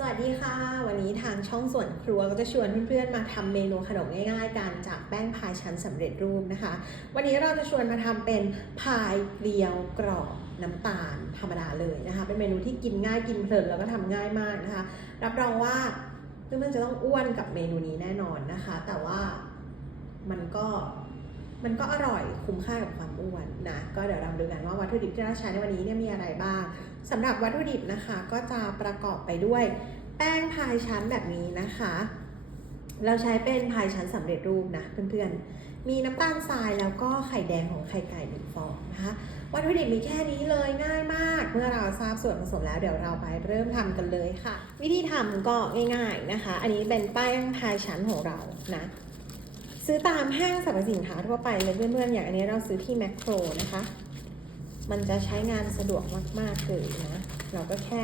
สวัสดีค่ะ วันนี้ทางช่องส่วนครัวก็จะชวนเพื่อนๆมาทำเมนูขนมง่ายๆกันจากแป้งพายชั้นสำเร็จรูปนะคะ วันนี้เราจะชวนมาทำเป็นพายเกลียวกรอบน้ำตาลธรรมดาเลยนะคะ เป็นเมนูที่กินง่ายกินเพลินแล้วก็ทำง่ายมากนะคะ รับรองว่าเพื่อนๆจะต้องอ้วนกับเมนูนี้แน่นอนนะคะ แต่ว่ามันก็ มันก็อร่อยคุ้มค่ากับความอ้วนนะก็เดี๋ยวเราดูกันว่าวัตถุดิบที่เราใช้ในวันนี้เนี่ยมีอะไรบ้างสำหรับวัตถุดิบนะคะก็จะประกอบไปด้วย แป้งพายชั้นแบบนี้นะคะ เราใช้เป็นพายชั้นสำเร็จรูปนะเพื่อนๆ มีน้ำตาลทรายแล้วก็ไข่แดงของไข่ไก่หนึ่งฟองนะคะวัตถุดิบมีแค่นี้เลยง่ายมาก เมื่อเราทราบส่วนผสมแล้วเดี๋ยวเราไปเริ่มทำกันเลยค่ะ วิธีทำก็ง่าย ๆนะคะ อันนี้เป็นแป้งพายชั้นของเรานะ ซื้อตามห้างสรรพสินค้าทั่วไปเลยเพื่อนๆอย่างอันนี้เราซื้อที่แมคโครนะคะ มันจะใช้งานสะดวกมากๆเลยนะ เราก็แค่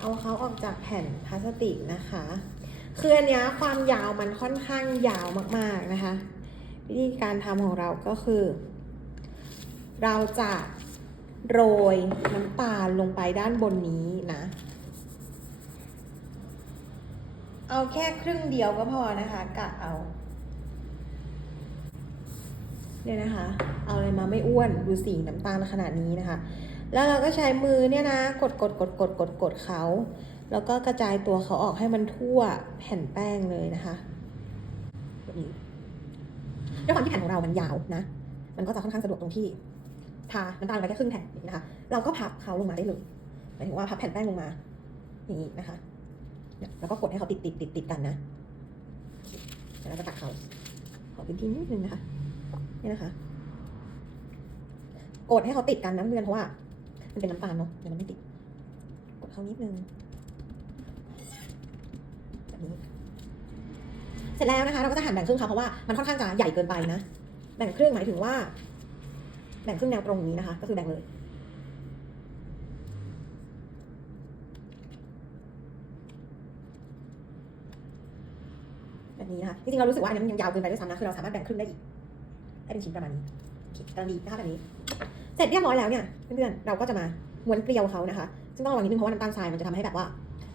เอาเขาออกจากแผ่นพลาสติกนะคะคืออันนี้ความยาวมันค่อนข้างยาวมากๆนะคะ วิธีการทำของเราก็คือ เราจะโรยน้ำตาลลงไปด้านบนนี้นะ เอาแค่ครึ่งเดียวก็พอนะคะกะเอา เนี่ยนะคะ เอาอะไรมาไม่อ้วนดูสีน้ำตาลขนาดนี้นะคะ แล้วเราก็ใช้มือเนี่ยนะกดกดกดกดกดกดเขา แล้วก็กระจายตัวเขาออกให้มันทั่วแผ่นแป้งเลยนะคะแบบนี้ด้วยความที่แผ่นของเรามันยาวนะ มันก็จะค่อนข้างสะดวกตรงที่ทาน้ำตาลไปแค่ครึ่งแผ่นนะคะ เราก็พับเขาลงมาได้เลยหมายถึงว่าพับแผ่นแป้งลงมาอย่างนี้นะคะ แล้วก็กดให้เขาติดติดติดติดกันนะเดี๋ยวเราจะตัดเขาขอพื้นที่นิดนึงนะคะ นี่นะคะ กดให้เขาติดกันนะเพื่อนเพราะว่า มันเป็นน้ำตาลเนาะเดี๋ยวมันไม่ติด กดเขานิดนึงแบบนี้เสร็จแล้วนะคะ เราก็จะหั่นแบ่งครึ่งเขาเพราะว่ามันค่อนข้างจะใหญ่เกินไปนะแบ่งครึ่งหมายถึงว่า แบ่งครึ่งแนวตรงนี้นะคะ ก็คือแบ่งเลยแบบนี้นะคะจริงๆเรารู้สึกว่าอันนี้มันยังยาวเกินไปด้วยซ้ำนะคือเราสามารถแบ่งครึ่งได้อีก ให้เป็นชิ้นประมาณนี้โอเคกำลังดีนะคะแบบนี้ เสร็จเรียบร้อยแล้วเนี่ยเพื่อนๆเราก็จะมาม้วนเกลียวเขานะคะ ซึ่งต้องระวังนิดนึงเพราะว่าน้ำตาลทรายมันจะทำให้แบบว่า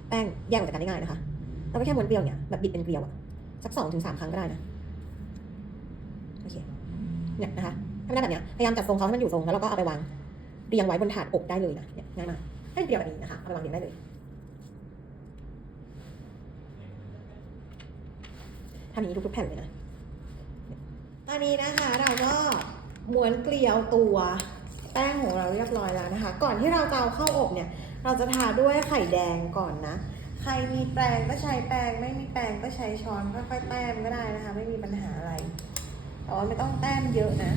แป้งแยกออกจากกันได้ง่ายนะคะเราก็แค่ม้วนเกลียวเนี่ยแบบบิดเป็นเกลียวอะสักสองถึงสามครั้งก็ได้นะโอเคเนี่ยนะคะให้มันได้แบบเนี้ยพยายามจัดทรงเขาให้มันอยู่ทรงแล้วเราก็เอาไปวางเรียงไว้บนถาดอบได้เลยนะเนี่ยง่ายมากให้เป็นเกลียวแบบนี้นะคะเอาไปวางเรียงได้เลยทำอย่างนี้ทุกๆแผ่นเลยนะ อนนี้นะคะเราก็ม้วนเกลียวตัวแป้งของเราเรียบร้อยแล้วนะคะ ก่อนที่เราจะเอาเข้าอบเนี่ย เราจะทาด้วยไข่แดงก่อนนะ ใครมีแปรงก็ใช้แปรงไม่มีแปรงก็ใช้ช้อนค่อยๆแต้มก็ได้นะคะ ไม่มีปัญหาอะไร แต่ว่าไม่ต้องแต้มเยอะนะ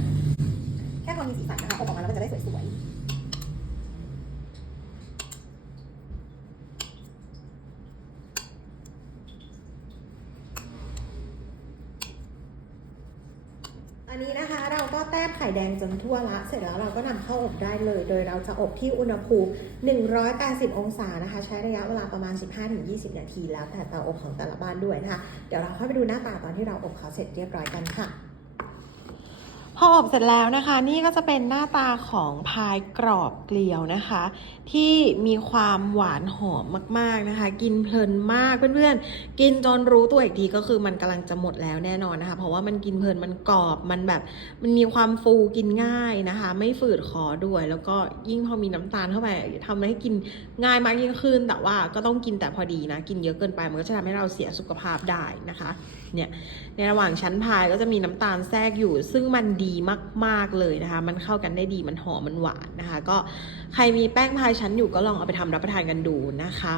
แค่พอมีสีสันนะคะอบออกมาแล้วมันจะได้สวยๆ อันนี้นะคะเราก็แต้มไข่แดงจนทั่วละ เสร็จแล้วเราก็นำเข้าอบได้เลย โดยเราจะอบที่อุณหภูมิ 180 องศานะคะ ใช้ระยะเวลาประมาณ 15-20 นาทีแล้วแต่เตาอบของแต่ละบ้านด้วยนะคะ เดี๋ยวเราเข้าไปดูหน้าตาตอนที่เราอบเขาเสร็จเรียบร้อยกันค่ะ พออบเสร็จแล้วนะคะ นี่ก็จะเป็นหน้าตาของพายกรอบเกลียวนะคะ ที่มีความหวานหอมมากๆนะคะ กินเพลินมากเพื่อนๆ กินจนรู้ตัวอีกทีก็คือมันกำลังจะหมดแล้วแน่นอนนะคะ เพราะว่ามันกินเพลินมันกรอบมันแบบมันมีความฟูกินง่ายนะคะ ไม่ฝืดคอด้วย แล้วก็ยิ่งพอมีน้ำตาลเข้าไปทำให้กินง่ายมากยิ่งขึ้น แต่ว่าก็ต้องกินแต่พอดีนะ กินเยอะเกินไปมันก็จะทำให้เราเสียสุขภาพได้นะคะเนี่ยในระหว่างชั้นพายก็จะมีน้ำตาลแทรกอยู่ ซึ่งมันดีีมาก ๆเลยนะคะ มันเข้ากันได้ดีมันหอมมันหวานนะคะ ก็ใครมีแป้งพายชั้นอยู่ก็ลองเอาไปทำรับประทานกันดูนะคะ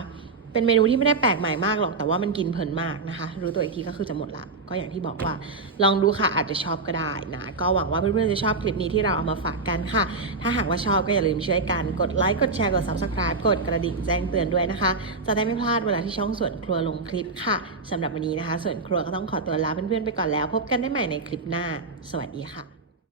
เป็นเมนูที่ไม่ได้แปลกใหม่มากหรอกแต่ว่ามันกินเพลินมากนะคะ รู้ตัวอีกทีก็คือจะหมดละ ก็อย่างที่บอกว่า ลองดูค่ะอาจจะชอบก็ได้นะ ก็หวังว่าเพื่อนๆจะชอบคลิปนี้ที่เราเอามาฝากกันค่ะ ถ้าหากว่าชอบก็อย่าลืมช่วยกันกดไลค์กดแชร์กด subscribe กดกระดิ่งแจ้งเตือนด้วยนะคะ จะได้ไม่พลาดเวลาที่ช่องส่วนครัวลงคลิปค่ะสำหรับวันนี้นะคะ ส่วนครัวก็ต้องขอตัวลาเพื่อนๆไปก่อนแล้ว พบกันได้ใหม่ในคลิปหน้า สวัสดีค่ะ